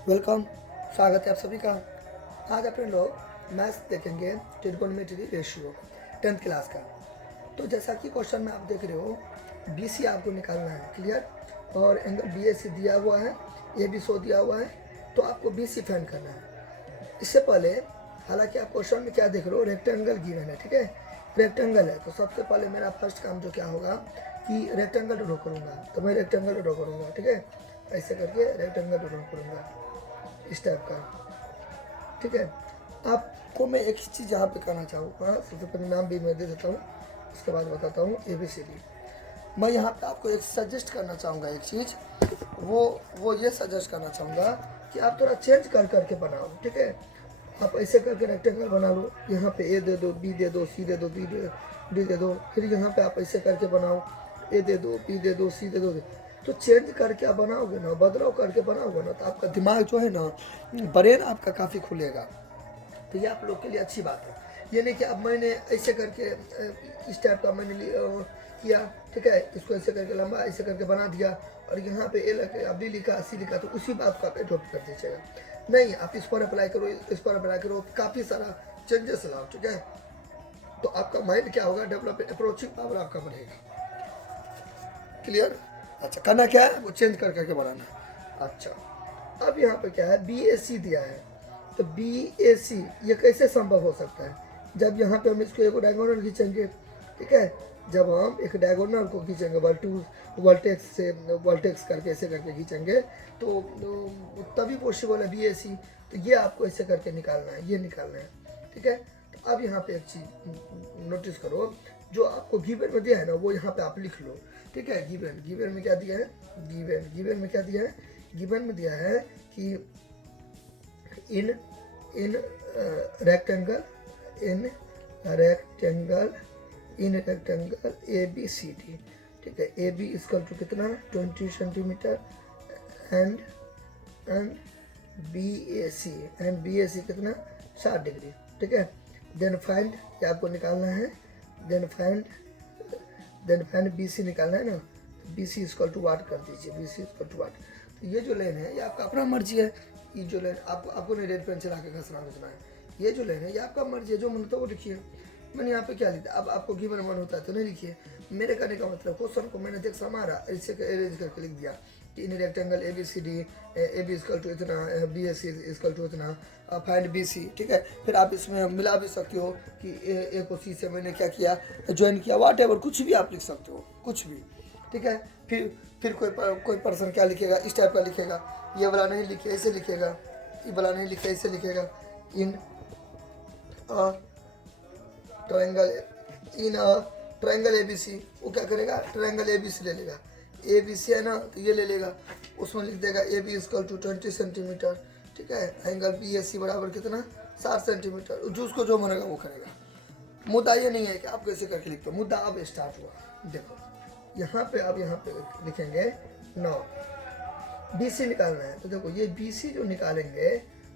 Welcome, स्वागत है आप सभी का। आज अपने लोग मैथ्स देखेंगे ट्रिगोनोमेट्री रेशियो 10th क्लास का। तो जैसा कि क्वेश्चन में आप देख रहे हो, BC आपको निकालना है, क्लियर। और एंगल BAC दिया हुआ है, AB100 दिया हुआ है, तो आपको BC फाइंड करना है। इससे पहले हालांकि आप क्वेश्चन में क्या देख रहे हो, रेक्टेंगल गिवन है, ठीक है, रेक्टेंगल है। तो सबसे पहले मेरा फर्स्ट काम जो क्या होगा कि रेक्टेंगल ड्रॉ करूँगा। तो मैं रेक्टेंगल ड्रॉ करूँगा, ठीक है, ऐसे करके रेक्टेंगल ड्रॉ करूँगा इस टाइप का, ठीक है। आपको मैं एक चीज़ यहाँ पे करना चाहूँगा, सबसे पहले नाम भी मैं दे देता हूँ, उसके बाद बताता हूँ ABCD। मैं यहाँ पे आपको एक सजेस्ट करना चाहूँगा, एक चीज़ वो ये सजेस्ट करना चाहूँगा कि आप थोड़ा चेंज कर करके बनाओ, ठीक है। आप ऐसे करके रेक्टेंगल बना लो, यहाँ पे A दे दो, B दे दो, C दे दो, D दे दो, फिर यहाँ पे आप ऐसे करके बनाओ, A दे दो, B दे दो, C दे दो। तो चेंज करके आप बनाओगे ना, बदलाव करके बनाओगे ना, तो आपका दिमाग जो है ना, ब्रेन आपका काफ़ी खुलेगा। तो ये आप लोग के लिए अच्छी बात है। ये नहीं कि अब मैंने ऐसे करके इस टाइप का मैंने किया, ठीक है, इसको ऐसे करके लंबा ऐसे करके बना दिया और यहाँ पे A लगे, अब D लिखा, C लिखा, तो उसी बात को आप एडॉप्ट कर दीजिएगा। नहीं, आप इस पर अप्लाई करो, इस पर अप्लाई करो, काफ़ी सारा चेंजेस लाओ, ठीक है। तो आपका माइंड क्या होगा, डेवलप, अप्रोचिंग पावर आपका बढ़ेगा, क्लियर। अच्छा, करना क्या है, वो चेंज कर करके बनाना है। अच्छा, अब यहाँ पे क्या है, BAC दिया है, तो BAC ये कैसे संभव हो सकता है, जब यहाँ पे हम इसको एक डायगोनल खींचेंगे, ठीक है, जब हम एक डायगोनल को खींचेंगे वर्टेक्स से, वर्टेक्स करके ऐसे करके खींचेंगे, तो तभी पॉसिबल है BAC। तो ये आपको ऐसे करके निकालना है, ये निकालना है, ठीक है। तो अब यहाँ पे एक चीज नोटिस करो, जो आपको गिवन में दिया है ना, वो यहाँ पे आप लिख लो, ठीक है। गिवन में क्या दिया है, गिवन में क्या दिया है, गिवन में दिया है कि इन रेक्टेंगल ABCD, ठीक है। AB इक्वल टू कितना, 20 सेंटीमीटर, एंड BAC कितना, 60 डिग्री, ठीक है। देन फाइंड, ये आपको निकालना है, देन फाइंड BC निकालना है ना, BC इक्वल टू वाट कर दीजिए, BC इक्वल टू वाट। तो ये जो लेन है ये आपका अपना मर्जी है, ये जो लेन आपको नहीं रेड पेन चला के घसना है, ये जो लेन है ये आपका मर्जी है, जो मन तो वो लिखिए। मैंने यहाँ पे क्या लिखा, अब आपको गिवन मन होता है तो नहीं लिखिए। मेरे कहने का मतलब, क्वेश्चन को मैंने देख मारा, ऐसे अरेंज करके लिख दिया कि in rectangle ABCD, AB equal to इतना, BAC इक्वल टू इतना, फाइंड BC, ठीक है। फिर आप इसमें मिला भी सकते हो कि A को C से मैंने क्या किया, ज्वाइन किया, वाट एवर, कुछ भी आप लिख सकते हो, कुछ भी, ठीक है। फिर कोई पर्सन क्या लिखेगा, इस टाइप का लिखेगा, ये वाला नहीं लिखे ऐसे लिखेगा, ये वाला नहीं लिखे ऐसे लिखेगा, इन ट्रायंगल ABC। वो क्या करेगा, ट्रायंगल ABC ले लेगा, ABC है ना, तो ये ले लेगा, उसमें लिख देगा AB इक्वल टू 20 सेंटीमीटर, ठीक है। एंगल BAC बराबर कितना, 60 सेंटीमीटर। जो उसको जो मानेगा वो करेगा। मुद्दा ये नहीं है कि आप कैसे करके लिखते हो, मुद्दा अब स्टार्ट हुआ। देखो यहाँ पे, अब यहाँ पे लिखेंगे 9, BC निकालना है। तो देखो ये BC जो निकालेंगे,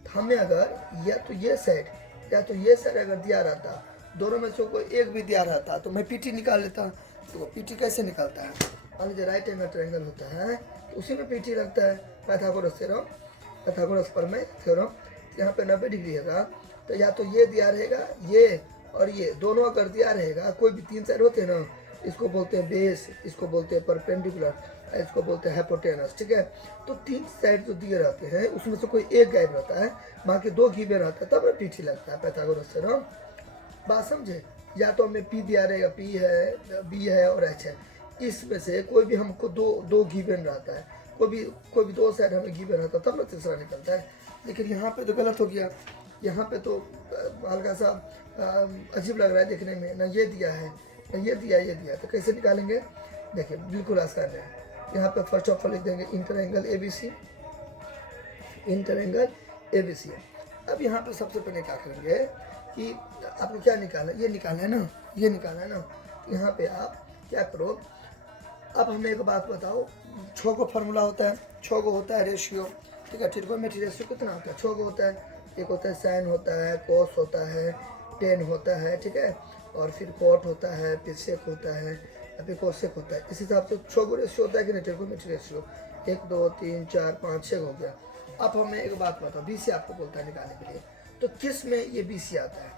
तो हमें अगर या तो ये साइड या तो ये साइड अगर दिया रहता, दोनों में से कोई एक भी दिया रहता, तो मैं PT निकाल लेता। तो PT कैसे निकालता है, मान लीजिए राइट एंगल ट्रायंगल होता है, तो उसी में PT लगता है, पाइथागोरस थ्योरम, पाइथागोरस प्रमेय थ्योरम। यहाँ पे 90 डिग्री है, तो या तो ये दिया रहेगा, ये और ये दोनों अगर दिया रहेगा, कोई भी 3 साइड होते हैं ना, इसको बोलते हैं बेस, इसको बोलते हैं परपेंडिकुलर, इसको बोलते हैं हाइपोटेनस, ठीक है। तो 3 साइड जो दिए रहते हैं, उसमें से कोई एक गायब रहता है, बाकी 2 गिवन रहता है, तब PT लगता है, पाइथागोरस थ्योरम। बात समझे। या तो हमें P दिया रहेगा, P है, B है और H है, इसमें से कोई भी हमको दो गिवन रहता है, कोई भी 2 साइड हमें गिवन रहता है, तब ना तीसरा निकलता है। लेकिन यहाँ पे तो गलत हो गया, यहाँ पे तो हल्का सा अजीब लग रहा है देखने में, ना ये दिया है ना ये दिया, तो कैसे निकालेंगे। देखिए बिल्कुल आसान है। यहाँ पे फर्स्ट ऑफ ऑल लिख देंगे इंटरएंगल ABC। अब यहाँ पे सबसे पहले क्या करेंगे कि आपको क्या निकालना है, ये निकालना है ना, ये निकालना है ना। यहाँ पे आप क्या करो, अब हमें एक बात बताओ, 6 को फार्मूला होता है, 6 को होता है रेशियो, ठीक है। ट्रिगोनोमेट्री रेशियो कितना होता है, 6 को होता है। एक होता है साइन होता है, कोस होता है, टेन होता है, ठीक है, और फिर कॉट होता है, फिर सेक होता है, फिर कोसेक होता है। इस हिसाब से 6 को रेशियो होता है कि नहीं, ट्रिगोनोमेट्री रेशियो 1 2 3 4 5 6 हो गया। अब हमें एक बात बताओ, BC आपको बोलता है निकालने के लिए, तो किस में ये BC आता है?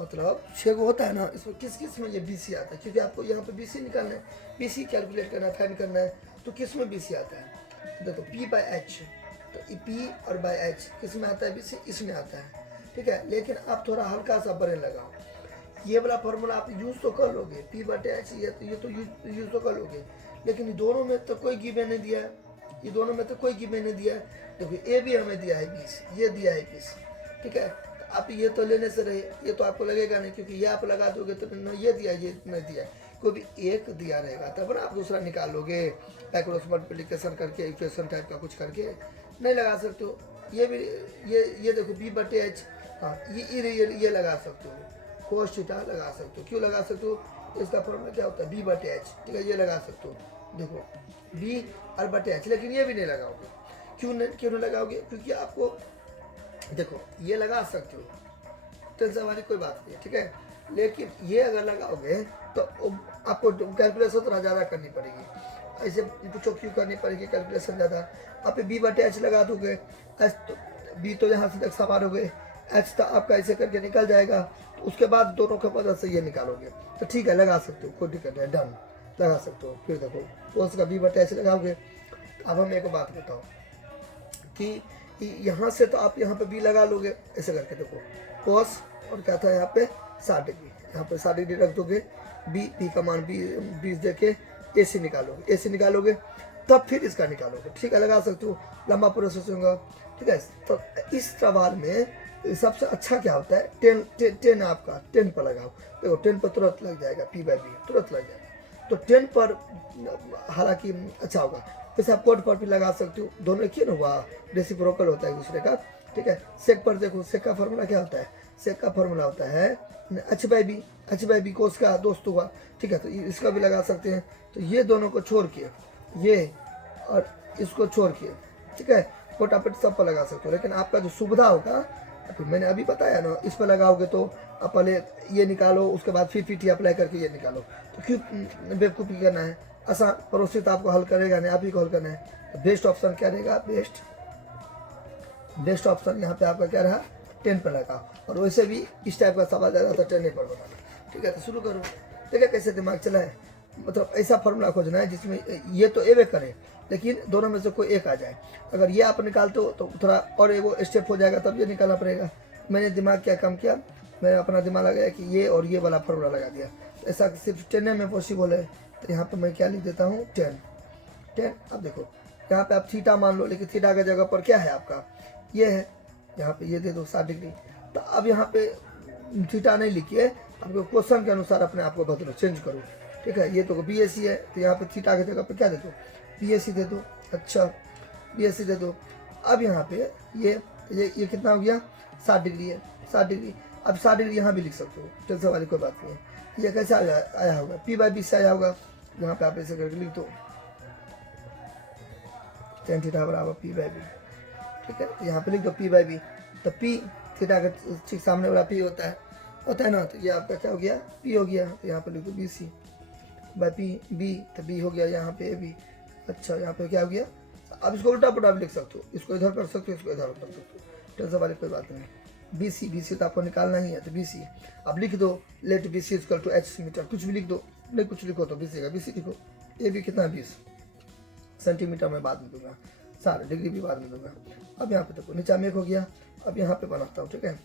मतलब 6 को होता है ना, इसमें किस किस में ये BC आता है? क्योंकि आपको यहाँ पे BC निकालना है, BC कैलकुलेट करना है, फाइंड करना है, तो किस में BC आता है? तो देखो P/H, तो P और बाय H किस में आता है? BC इसमें आता है, ठीक है। लेकिन आप थोड़ा हल्का सा बड़े लगाओ, ये वाला फॉर्मूला आप यूज़ तो कर लोगे, P/H ये तो यूज़ तो कर लोगे, लेकिन दोनों में तो कोई गिवन नहीं दिया है, ये दोनों में तो कोई गिवन नहीं दिया है। देखो ए भी हमें दिया है 20, ये दिया है 20, ठीक है। तो आप ये तो लेने से रहे, ये तो आपको लगेगा नहीं, क्योंकि ये आप लगा दोगे तो न ये दिया ये नहीं दिया, कोई भी एक दिया रहेगा तब ना आप दूसरा निकालोगे, बैकवर्ड मल्टीप्लिकेशन करके, इक्वेशन टाइप का कुछ करके नहीं लगा सकते हो। ये भी ये देखो B/H, हाँ ये लगा सकते हो, cos थीटा लगा सकते हो। क्यों लगा सकते हो? इसका फॉर्मूला क्या होता है? B/H, ठीक है, ये लगा सकते हो। देखो B और /H, लेकिन ये भी नहीं लगाओगे। क्यों नहीं लगाओगे? क्योंकि आपको देखो ये लगा सकते हो, टेंशन वाली कोई बात नहीं है, ठीक है। लेकिन ये अगर लगाओगे तो आपको कैलकुलेशन थोड़ा ज़्यादा करनी पड़ेगी। ऐसे पूछो क्यों करनी पड़ेगी कैलकुलेशन ज़्यादा? आप B/H लगा दोगे, H तो B तो यहाँ से तक सवार हो गए, H तो आपका ऐसे करके निकल जाएगा, तो उसके बाद दोनों के मदद से ये निकालोगे, तो ठीक है लगा सकते हो, कोई दिक्कत नहीं, डन लगा सकते हो। फिर देखो कोस का B/H लगाओगे। अब हम एक बात बताओ कि यहाँ से तो आप यहाँ पे B लगा लोगे, ऐसे करके देखो कोस और क्या था यहाँ पे 60 डिग्री, यहाँ पे 60 डिग्री रख दोगे, B का मान 20 दे के AC निकालोगे, तब फिर इसका निकालोगे, ठीक है लगा सकते हो, लंबा प्रोसेस होगा, ठीक है। तो इस सवाल में सबसे अच्छा क्या होता है? 10 आपका 10 पर लगाओ, देखो 10 पर तुरंत लग जाएगा, P/B तुरंत लग जाएगा, तो 10 पर हालांकि अच्छा होगा। वैसे आप कोड पर भी लगा सकते हो, दोनों एक ही ना हुआ, रेसिप्रोकल होता है दूसरे का, ठीक है। सेक पर देखो, सेक का फॉर्मूला क्या होता है? सेक का फॉर्मूला होता है H/B कोस का दोस्त हुआ, ठीक है, तो इसका भी लगा सकते हैं। तो ये दोनों को छोड़ के ये और इसको छोड़ के, ठीक है, फटाफट सब पर लगा सकते हो। लेकिन आपका जो सुविधा होगा, तो मैंने अभी बताया ना, इस पर लगाओगे तो आप पहले ये निकालो, उसके बाद फिर PT अप्लाई करके ये निकालो, तो क्यों बेवकूफ़ी करना है? आसान, पड़ोसी तो आपको हल करेगा नहीं, आप ही को हल करना है। तो बेस्ट ऑप्शन क्या रहेगा? बेस्ट ऑप्शन यहाँ पे आपका क्या रहा? 10 पर लगा। और वैसे भी इस टाइप का सवाल ज़्यादा था 10 पर बनाना, ठीक है। तो शुरू करो, देखिए कैसे दिमाग चला है। मतलब ऐसा फॉर्मूला खोजना है जिसमें ये तो एवे करे, लेकिन दोनों में से कोई एक आ जाए। अगर ये आप निकालते हो तो थोड़ा और एगो स्टेप हो जाएगा, तब ये निकालना पड़ेगा। मैंने दिमाग क्या काम किया, मैंने अपना दिमाग लगाया कि ये और ये वाला फॉर्मूला लगा दिया। ऐसा सिर्फ 10 में पॉसिबल है, तो यहाँ पर मैं क्या लिख देता हूँ 10। अब देखो यहाँ पे आप थीटा मान लो, लेकिन थीटा की जगह पर क्या है आपका? ये है, यहाँ पे ये दे दो 60 डिग्री। तो अब यहाँ पे थीटा नहीं लिखिए, आपको क्वेश्चन के अनुसार अपने आप को बदलो, चेंज करो, ठीक है। ये तो BAC है, तो यहाँ पे थीटा की जगह पे क्या दे दो? BAC दे दो। अच्छा BAC दे दो। अब यहाँ पे ये कितना हो गया? 60 डिग्री है, 60 डिग्री। अब 60 डिग्री यहाँ भी लिख सकते हो, टेंशन वाली कोई बात नहीं है। ये कैसे आया होगा? P/B से आया होगा, यहाँ पे आप ऐसे करके लिख दो, tan थीटा बराबर P/B, ठीक है। तो यहाँ पे लिख दो P/B, तो P थीटा का ठीक सामने वाला P होता है ना, तो ये आपका क्या हो गया? P हो गया। तो यहाँ पे लिख दो BC/P, तो B हो गया यहाँ पे AB। अच्छा यहाँ पे क्या हो गया? अब इसको उल्टा पुल्टा भी लिख सकते हो, इसको इधर कर सकते हो, इसको इधर कर सकते हो, टेंशन वाली कोई बात नहीं। BC तो आपको निकालना ही है, तो BC अब लिख दो, लेट BC = H मीटर, कुछ भी लिख दो, नहीं कुछ लिखो तो BC लिखो। AB कितना? 20 सेंटीमीटर में बाद में दूंगा, 60 डिग्री भी बाद में दूंगा। अब यहाँ पे देखो नीचा में एक हो गया। अब यहाँ पे बनाता हूँ, ठीक है।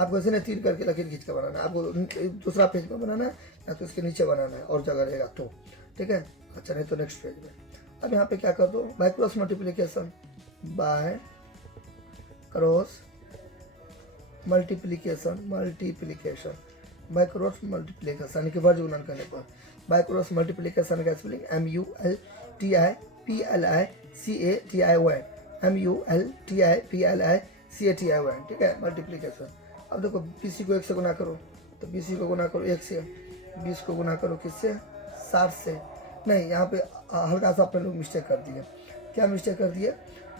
आपको ऐसे नहीं 3 करके लकीर खींच कर बनाना है, आपको दूसरा पेज में बनाना है या तो इसके नीचे बनाना है और जगह रहेगा तो, ठीक है। अच्छा नहीं तो नेक्स्ट पेज में। अब यहाँ पे क्या कर दो? By cross multiplication, by cross multiplication यानी कि वर्ग गुणन करने पर। बाय क्रॉस मल्टीप्लिकेशन का स्पेलिंग MULTIPLICATY, ठीक है, मल्टीप्लिकेशन। अब देखो BC को 1 से गुना करो, तो BC को गुना करो 1 से, 20 को गुना करो किससे? 60 से। नहीं, यहाँ पे हल्का सा अपने लोग मिस्टेक कर दिए। क्या मिस्टेक कर दिए?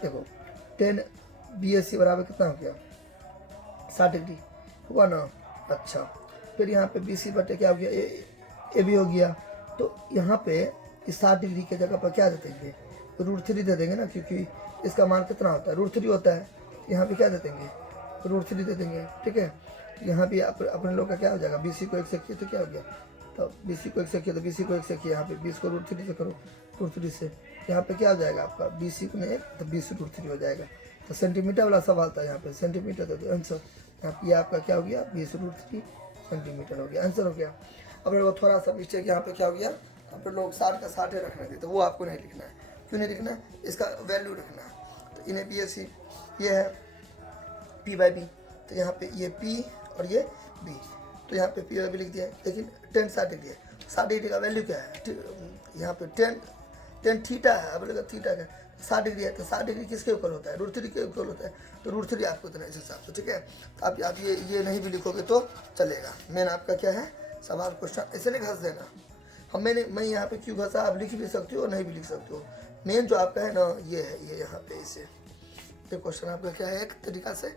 देखो 10 BAC बराबर कितना हो गया? 60 डिग्री हुआ ना। अच्छा फिर यहाँ पे BC बटे क्या हो गया? AB हो गया। तो यहाँ पे इस 60 डिग्री के जगह पर क्या दे देंगे? √3 दे देंगे ना, क्योंकि इसका मान कितना होता है, √3 होता है। यहाँ पे क्या दे देंगे, √3 दे देंगे, ठीक है। यहाँ भी अपने लोग का क्या हो जाएगा, BC को 1 से किए तो क्या हो गया, तो BC को 1 से किए तो BC को 1 से किए, यहाँ पे 20 को √3 से करो, √3 से यहाँ पे क्या हो जाएगा आपका, BC को 1 तो 20 √3 हो जाएगा। तो सेंटीमीटर वाला सवाल था, यहाँ पे सेंटीमीटर दे दो आंसर। यहाँ पे आपका क्या हो गया, 20 √3 सेंटीमीटर हो गया, आंसर हो गया। अब लोग थोड़ा सा मिस्टेक यहाँ पे क्या हो गया, अपने लोग 60 का 60 रखने थे, तो वो आपको नहीं लिखना है। क्यों नहीं लिखना है, इसका वैल्यू रखना है। तो इन्हें BSc ये है P/B, तो यहाँ पे ये P और ये B, तो यहाँ पे P/B लिख दिया। लेकिन 10 60 डिग्री है, 60 डिग्री का वैल्यू क्या है, यहाँ पे 10 थीटा है। अब बोलेगा थीटा का 60 डिग्री है, तो 60 डिग्री किसके इक्वल होता है, √3 के इक्वल होता है। तो √3 आपको इतना इस हिसाब से, ठीक है। तो आप ये नहीं भी लिखोगे तो चलेगा। मेन आपका क्या है सवाल, क्वेश्चन ऐसे नहीं घस देना। मैं यहाँ पे क्यों घसा, आप लिख भी सकते हो और नहीं भी लिख सकते हो। मेन जो आपका है ना ये है, ये यहाँ पे इसे ये क्वेश्चन आपका क्या है, एक तरीका से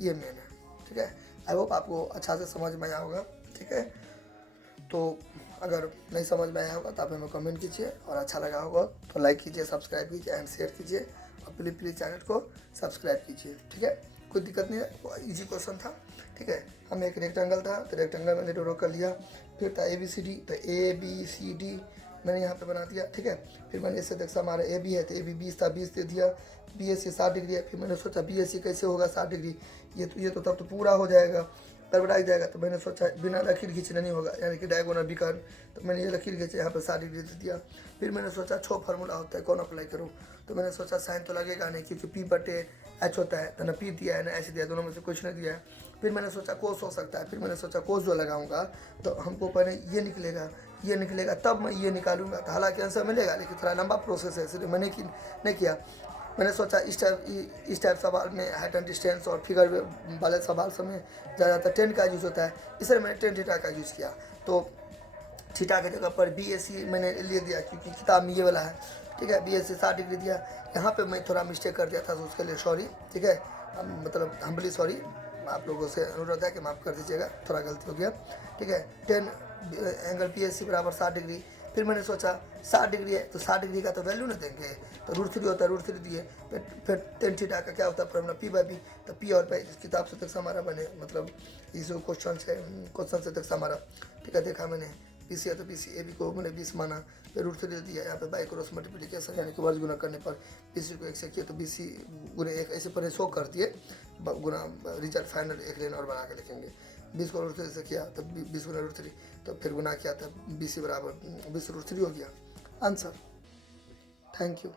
ये मेन है, ठीक है। आई होप आपको अच्छा से समझ में आया होगा, ठीक है। तो अगर नहीं समझ में आया होगा तो आप हमें कमेंट कीजिए, और अच्छा लगा होगा तो लाइक कीजिए, सब्सक्राइब कीजिए एंड शेयर कीजिए, और प्लीज़ चैनल को सब्सक्राइब कीजिए, ठीक है। कोई दिक्कत नहीं है, इजी क्वेश्चन था, ठीक है। हमें एक रेक्टेंगल था, तो रेक्टेंगल मैंने ड्रॉ कर लिया। फिर था ABCD, तो ABCD मैंने यहाँ पे बना दिया, ठीक है। फिर मैंने इससे देखा हमारा AB है, तो AB 20 था, 20 दे दिया। BSc 60 डिग्री है, फिर मैंने सोचा BSc कैसे होगा 60 डिग्री, ये तो तब तो पूरा हो जाएगा, गड़बड़ा जाएगा। तो मैंने सोचा बिना लकीर खींचने नहीं होगा, यानी कि डायगोनल विकर्ण, तो मैंने ये लकीर खींचे, यहाँ पर 60 डिग्री दे दिया। फिर मैंने सोचा 6 फार्मूला होता है, कौन अप्लाई करूँ, तो मैंने सोचा साइन तो लगेगा नहीं, क्योंकि P/H होता है, तो ना P दिया है ना H दिया है, दोनों में से कुछ नहीं दिया है। फिर मैंने सोचा कोस हो सकता है, फिर मैंने सोचा कोस जो लगाऊंगा तो हमको पहले ये निकलेगा तब मैं ये निकालूंगा, तो हालांकि आंसर मिलेगा, लेकिन थोड़ा लंबा प्रोसेस है, इसलिए मैंने नहीं किया। मैंने सोचा इस टाइप सवाल में हाइट एंड डिस्टेंस और फिगर वाले सवाल सब में ज़्यादातर 10 का यूज़ होता है, इसलिए मैंने 10 थीटा का यूज़ किया। तो थीटा के जगह पर BSc मैंने ले दिया, क्योंकि किताब में ये वाला है, ठीक है। BSc 60 डिग्री दिया। यहाँ पे मैं थोड़ा मिस्टेक कर दिया था, तो उसके लिए सॉरी, ठीक है। मतलब हम्बली सॉरी, आप लोगों से अनुरोध है कि माफ़ कर दीजिएगा, थोड़ा गलती हो गया, ठीक है। 10 एंगल BSc बराबर 60 डिग्री। फिर मैंने सोचा 60 डिग्री है, तो 60 डिग्री का तो वैल्यू ना देंगे, तो √3 होता है, √3 दिए। फिर 10 थीटा का क्या होता है फॉर्मूला, P/B, तो P और P इस किताब से तक हमारा बने, मतलब इस क्वेश्चन से तक हमारा, ठीक है। देखा मैंने BC है तो BC, AB को मैंने 20 माना, फिर √3 दे दिया। यहाँ पे बाई क्रॉस मल्टीप्लिकेशन यानी कि वर्ग गुना करने पर BC को 1 से किया, तो BC गुने 1 ऐसे पर 100 कर दिए, गुना रिजल्ट फाइनल एक लाइन और बना के लिखेंगे। 20 को √3 से किया तो 20 गुना √3, तो फिर गुना किया तो BC बराबर 20 √3 हो गया आंसर। Thank you.